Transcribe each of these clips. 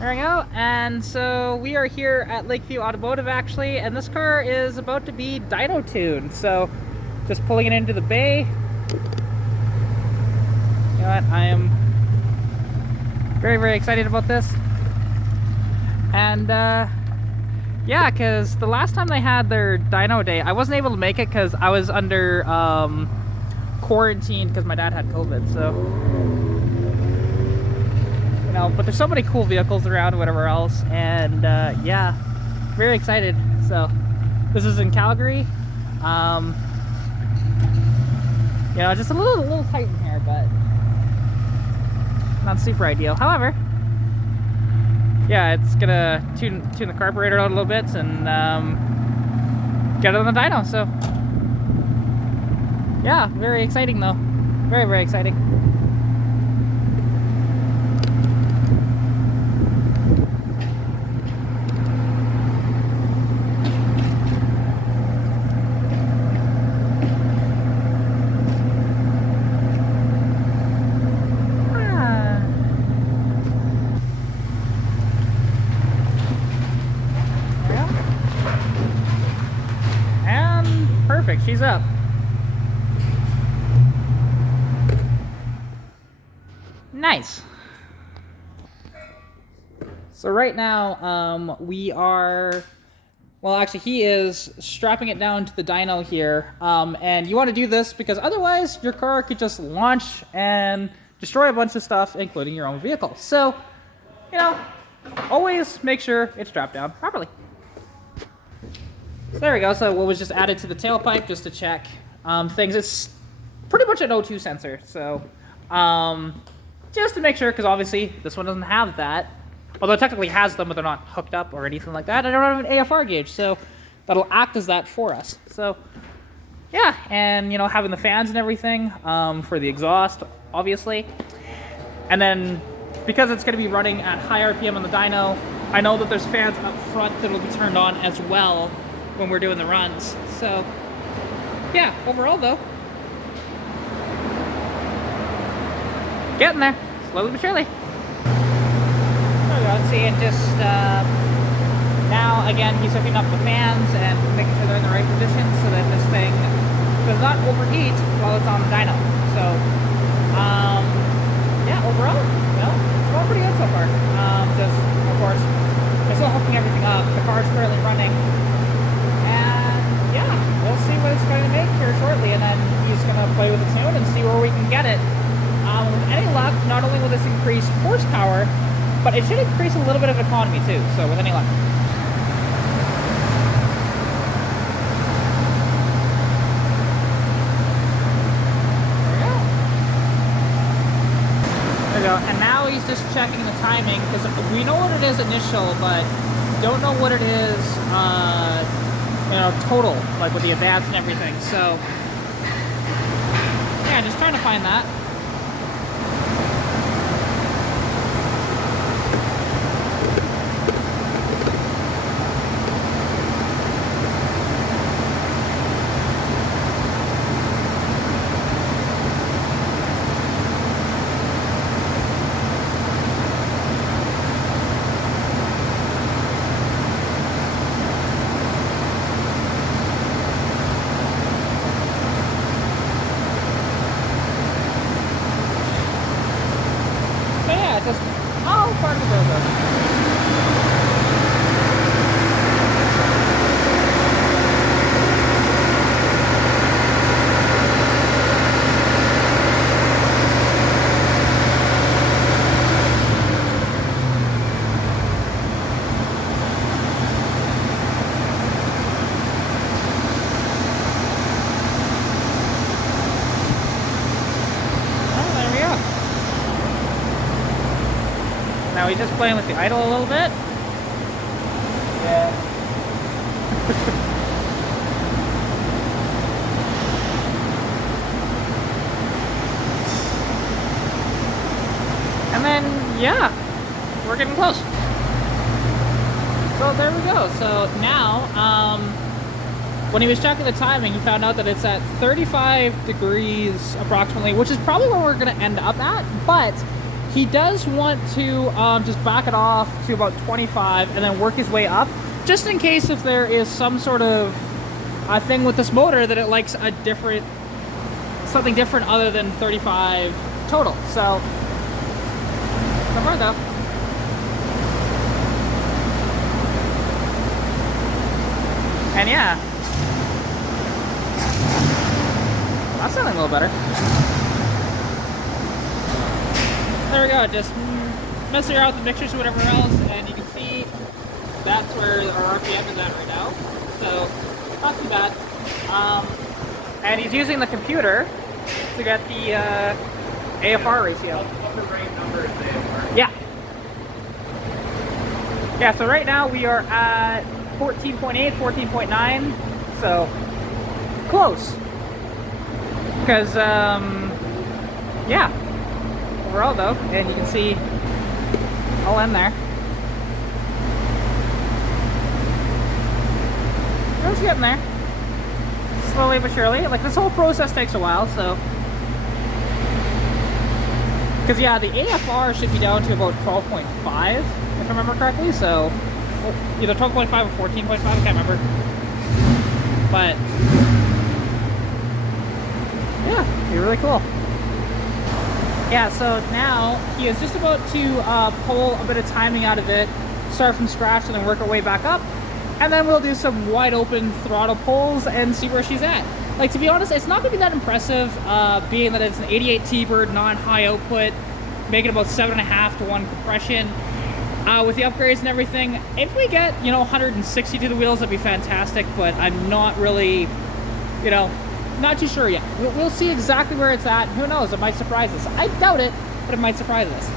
There we go. And so we are here at Lakeview Automotive actually, and this car is about to be dyno tuned. So just pulling it into the bay. You know what? I am very, very excited about this. And yeah, because the last time they had their dyno day, I wasn't able to make it because I was under quarantine because my dad had COVID. So, you know, but there's so many cool vehicles around, whatever else, and yeah, very excited. So this is in Calgary. You know, just a little tight in here, but not super ideal. However, yeah, it's gonna tune the carburetor out a little bit and get it on the dyno. So yeah, very exciting though. Very, very exciting. Perfect, she's up. Nice. So right now, we are, well actually he is strapping it down to the dyno here. And you want to do this because otherwise your car could just launch and destroy a bunch of stuff, including your own vehicle. So, you know, always make sure it's strapped down properly. So there we go. So what was just added to the tailpipe just to check things. It's pretty much an O2 sensor. So just to make sure, because obviously this one doesn't have that. Although it technically has them, but they're not hooked up or anything like that. I don't have an AFR gauge, so that'll act as that for us. So yeah, and you know, having the fans and everything for the exhaust, obviously. And then because it's going to be running at high RPM on the dyno, I know that there's fans up front that will be turned on as well when we're doing the runs. So yeah, overall though, getting there, slowly but surely. There we go, see, and just now again he's hooking up the fans and making sure they're in the right position so that this thing does not overheat while it's on the dyno. So yeah, overall, you know, it's going pretty good so far. Just of course we're still hooking everything up. The car's currently running. We'll see what it's going to make here shortly, and then he's going to play with it soon and see where we can get it. With any luck, not only will this increase horsepower, but it should increase a little bit of economy too, so with any luck. There we go. And now he's just checking the timing, because we know what it is initial, but don't know what it is you know, total, like with the advance and everything. So yeah, just trying to find that. Just all part of the process. Now he's just playing with the idle a little bit. Yeah. And then, yeah, we're getting close. So there we go. So now, when he was checking the timing, he found out that it's at 35 degrees approximately, which is probably where we're going to end up at. But he does want to just back it off to about 25 and then work his way up, just in case if there is some sort of thing with this motor that it likes a different, something different other than 35 total. So far though. And yeah, that's sounding a little better. There we go, just messing around with the mixtures or whatever else, and you can see that's where our RPM is at right now. So, not too bad. And he's using the computer to get the AFR ratio. What the right number is AFR? Yeah. Yeah, so right now we are at 14.8, 14.9, so close. Because, yeah. Overall though, and you can see all in there. It's getting there. Slowly but surely. Like, this whole process takes a while, so. Because, yeah, the AFR should be down to about 12.5, if I remember correctly, so. Either 12.5 or 14.5, I can't remember. But. Yeah, it'd be really cool. Yeah, so now he is just about to pull a bit of timing out of it, start from scratch and then work our way back up. And then we'll do some wide open throttle pulls and see where she's at. Like, to be honest, it's not gonna be that impressive, being that it's an 88 T-Bird, non-high output, making about 7.5 to 1 compression. With the upgrades and everything, if we get, you know, 160 to the wheels, that'd be fantastic, but I'm not really, you know, not too sure yet. We'll see exactly where it's at. Who knows? It might surprise us. I doubt it, but it might surprise us.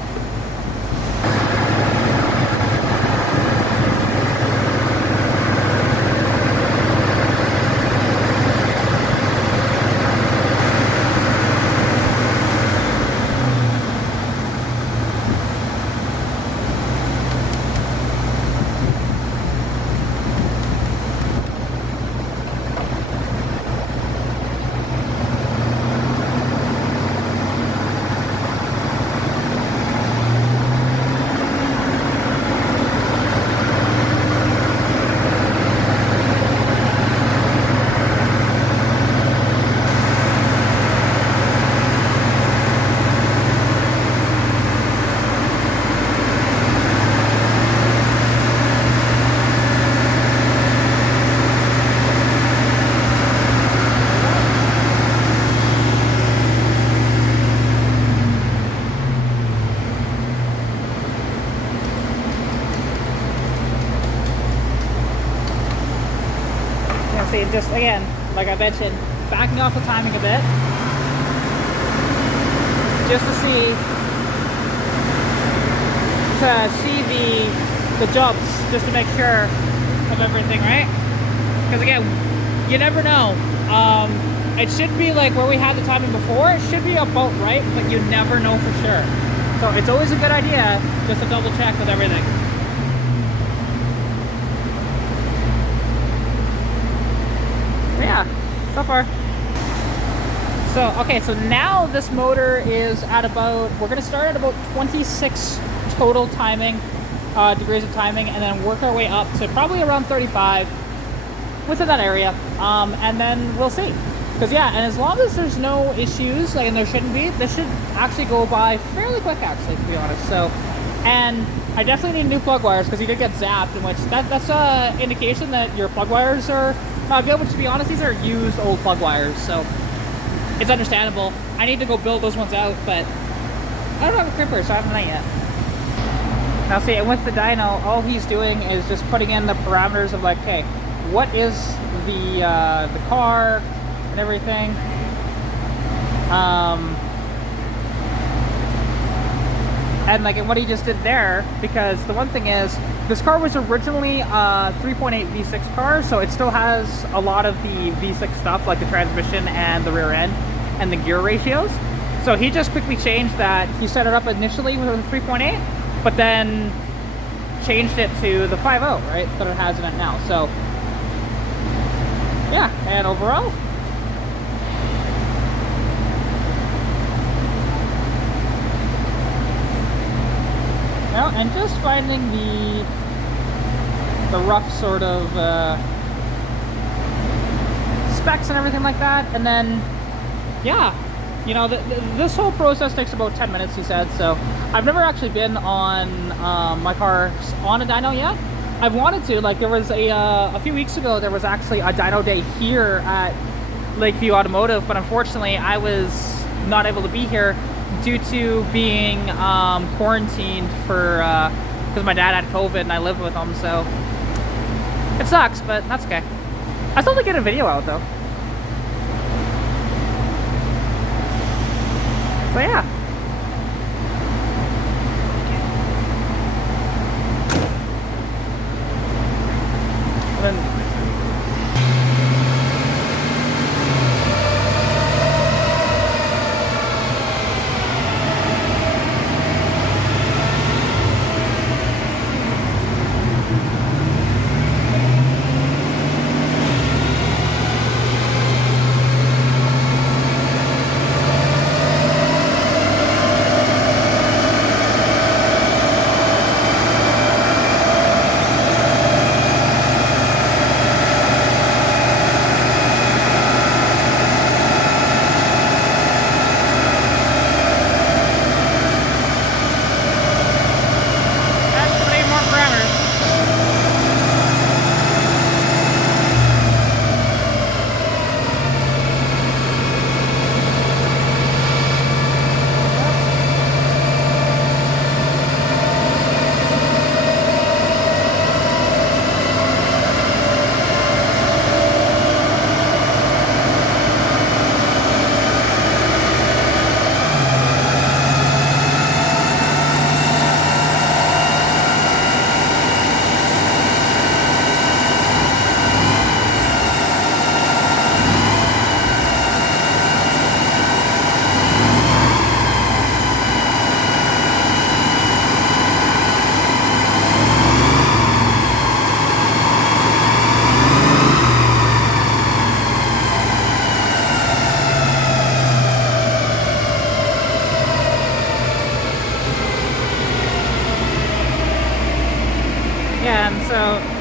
See, just again, like I mentioned, backing off the timing a bit, just to see the jumps, just to make sure of everything, right? Because again, you never know. It should be like where we had the timing before. It should be about right, but you never know for sure. So it's always a good idea just to double check with everything. Yeah, so far. So, okay, so now this motor is at about, we're going to start at about 26 total timing, degrees of timing, and then work our way up to probably around 35, within that area, and then we'll see. Because, yeah, and as long as there's no issues, like, and there shouldn't be, this should actually go by fairly quick, actually, to be honest. So, and I definitely need new plug wires, because you did get zapped, in which that's an indication that your plug wires are not good, which, to be honest, these are used old plug wires, so it's understandable. I need to go build those ones out, but I don't have a gripper, so I haven't done it yet. Now see, and with the dyno, all he's doing is just putting in the parameters of like, okay, what is the car and everything. And like what he just did there, because the one thing is, this car was originally a 3.8 V6 car, so it still has a lot of the V6 stuff, like the transmission and the rear end and the gear ratios. So he just quickly changed that. He set it up initially with a 3.8, but then changed it to the 5.0, right, that it has in it now. So yeah, and overall, Well, and just finding the rough sort of specs and everything like that, and then yeah, you know, this whole process takes about 10 minutes, he said. So I've never actually been on my car on a dyno yet. I've wanted to. Like, there was a few weeks ago, there was actually a dyno day here at Lakeview Automotive, but unfortunately I was not able to be here due to being quarantined for because my dad had COVID and I lived with him, so it sucks, but that's okay. I still have to get a video out though. So yeah. And then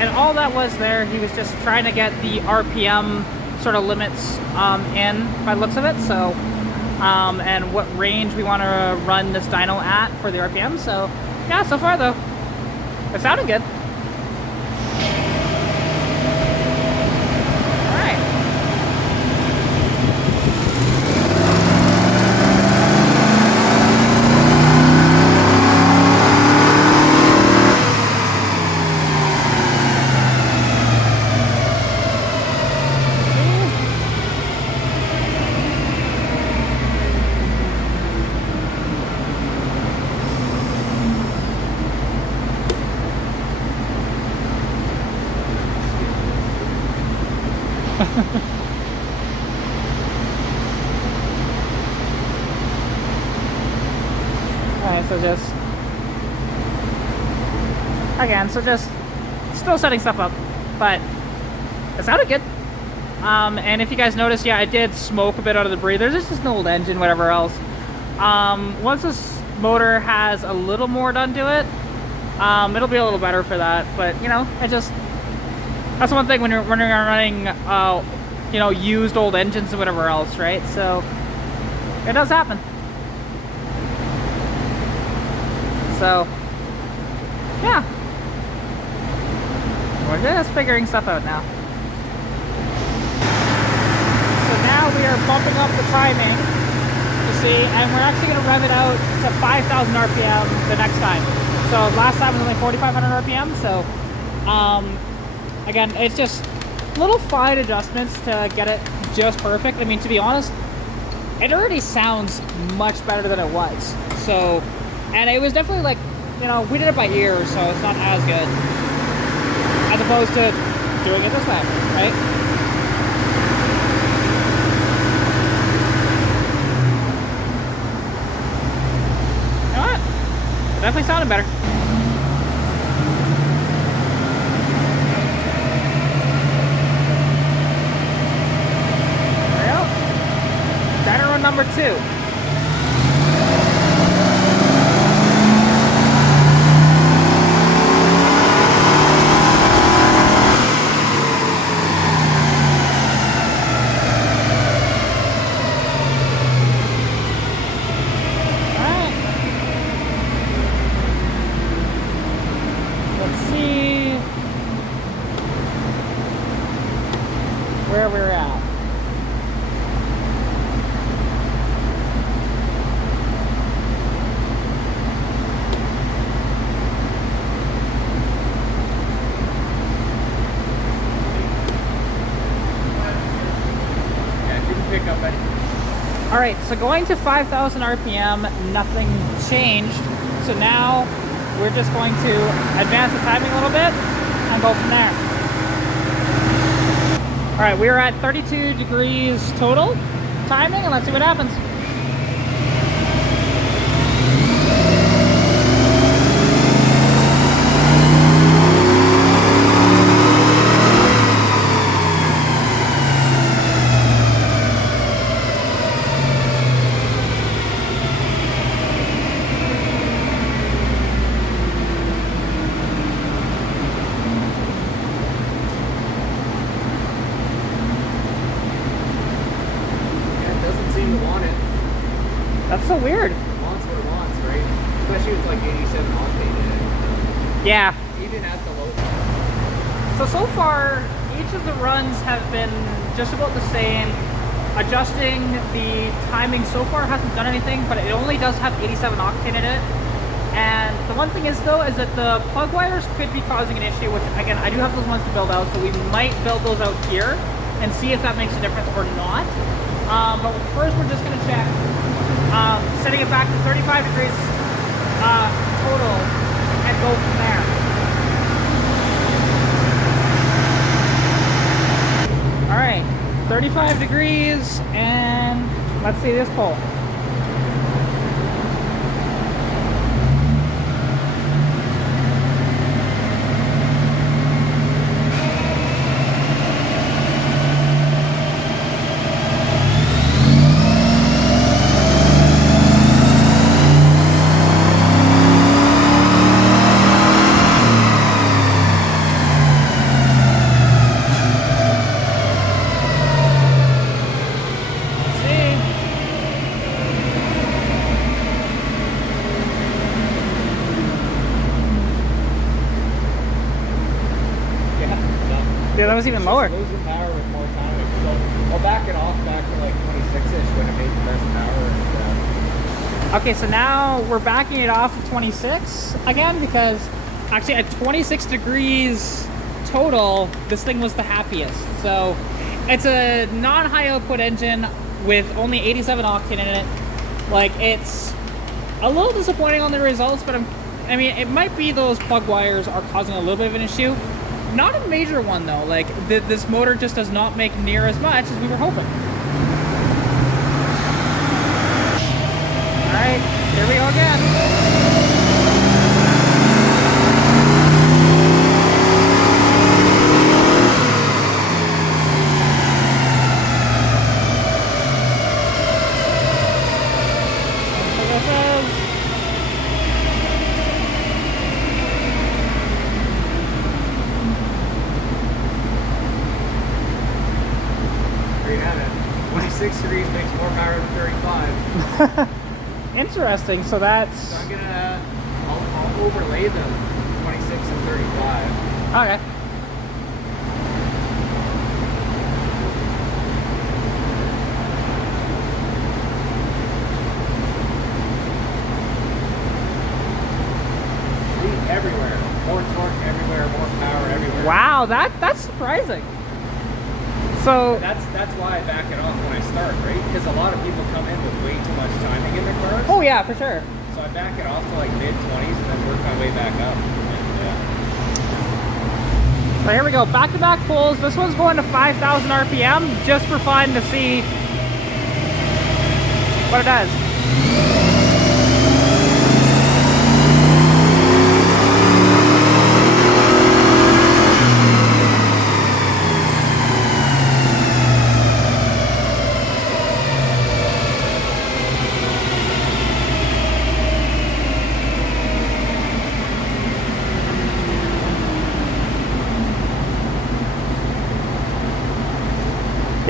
and all that was there, he was just trying to get the RPM sort of limits in by the looks of it. So and what range we want to run this dyno at for the RPM. So yeah, so far though, it sounded good. Alright, so just still setting stuff up, but it sounded good. And if you guys notice, yeah, I did smoke a bit out of the breather. There's just an old engine, whatever else. Once this motor has a little more done to it, it'll be a little better for that. But you know, that's one thing when you're running you know, used old engines and whatever else, right? So it does happen. So yeah, we're just figuring stuff out now. So now we are bumping up the timing, you see, and we're actually going to rev it out to 5,000 RPM the next time. So last time was only 4,500 RPM. So again, it's just little fine adjustments to get it just perfect. I mean, to be honest, it already sounds much better than it was. So, and it was definitely like, you know, we did it by ear, so it's not as good as opposed to doing it this way, right? You know what? It definitely sounded better. There we go. Dyno number 2. let's see where we're at. Pick up any. All right, so going to 5,000 RPM, nothing changed. So now we're just going to advance the timing a little bit and go from there. All right, we're at 32 degrees total timing, and let's see what happens. That's so weird. It wants what it wants, right? Especially with like 87 octane in it. Yeah. Even at the low. So far, each of the runs have been just about the same. Adjusting the timing so far hasn't done anything, but it only does have 87 octane in it. And the one thing is though, is that the plug wires could be causing an issue, which again, I do have those ones to build out, so we might build those out here and see if that makes a difference or not. But first we're just gonna check setting it back to 35 degrees total and go from there. All right, 35 degrees, and let's see this pole. Yeah, that was even lower. Losing power with more timing. So I'll back it off back to like 26-ish when it made the best power. And, okay, so now we're backing it off to 26 again because actually at 26 degrees total, this thing was the happiest. So it's a non-high output engine with only 87 octane in it. Like, it's a little disappointing on the results, but I mean, it might be those plug wires are causing a little bit of an issue. Not a major one though, like this motor just does not make near as much as we were hoping. All right, here we go again. there you have it. 26 degrees makes more power than 35. Interesting, so that's... So I'm gonna, I'll overlay them 26 and 35. Okay. Lead everywhere. More torque everywhere, more power everywhere. Wow, that's surprising. So That's why I back it off when I start, right? Because a lot of people come in with way too much timing in their cars. oh yeah, for sure. So I back it off to like mid-20s and then work my way back up. And, So here we go, back-to-back pulls. This one's going to 5,000 RPM just for fun to see what it does.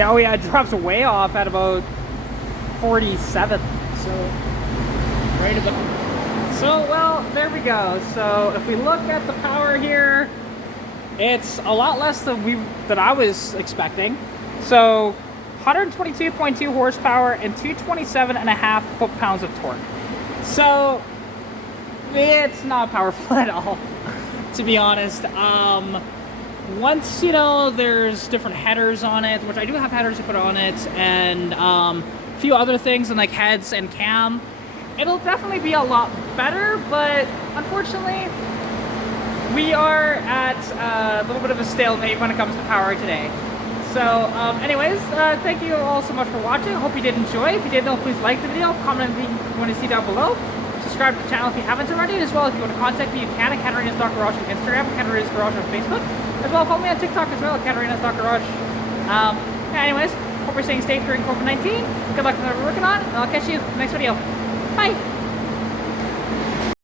Yeah, oh yeah, it drops way off at about 47. so right about So, well, there we go. So if we look at the power here, it's a lot less than I was expecting. So 122.2 horsepower and 227.5 foot-pounds of torque. So it's not powerful at all, to be honest. Once, you know, there's different headers on it, which I do have headers to put on it, and a few other things, and like heads and cam, it'll definitely be a lot better. But unfortunately, we are at a little bit of a stalemate when it comes to power today. So anyways, thank you all so much for watching. I hope you did enjoy. If you did, please like the video, comment anything you want to see down below. Subscribe to the channel if you haven't already, as well. If you want to contact me, you can at Katarina's.garage on Instagram, Katarina's Garage on Facebook, as well. Follow me on TikTok as well, Katarina's.garage. Anyways, hope you're staying safe during COVID-19. Good luck with whatever you're working on, and I'll catch you in the next video. Bye!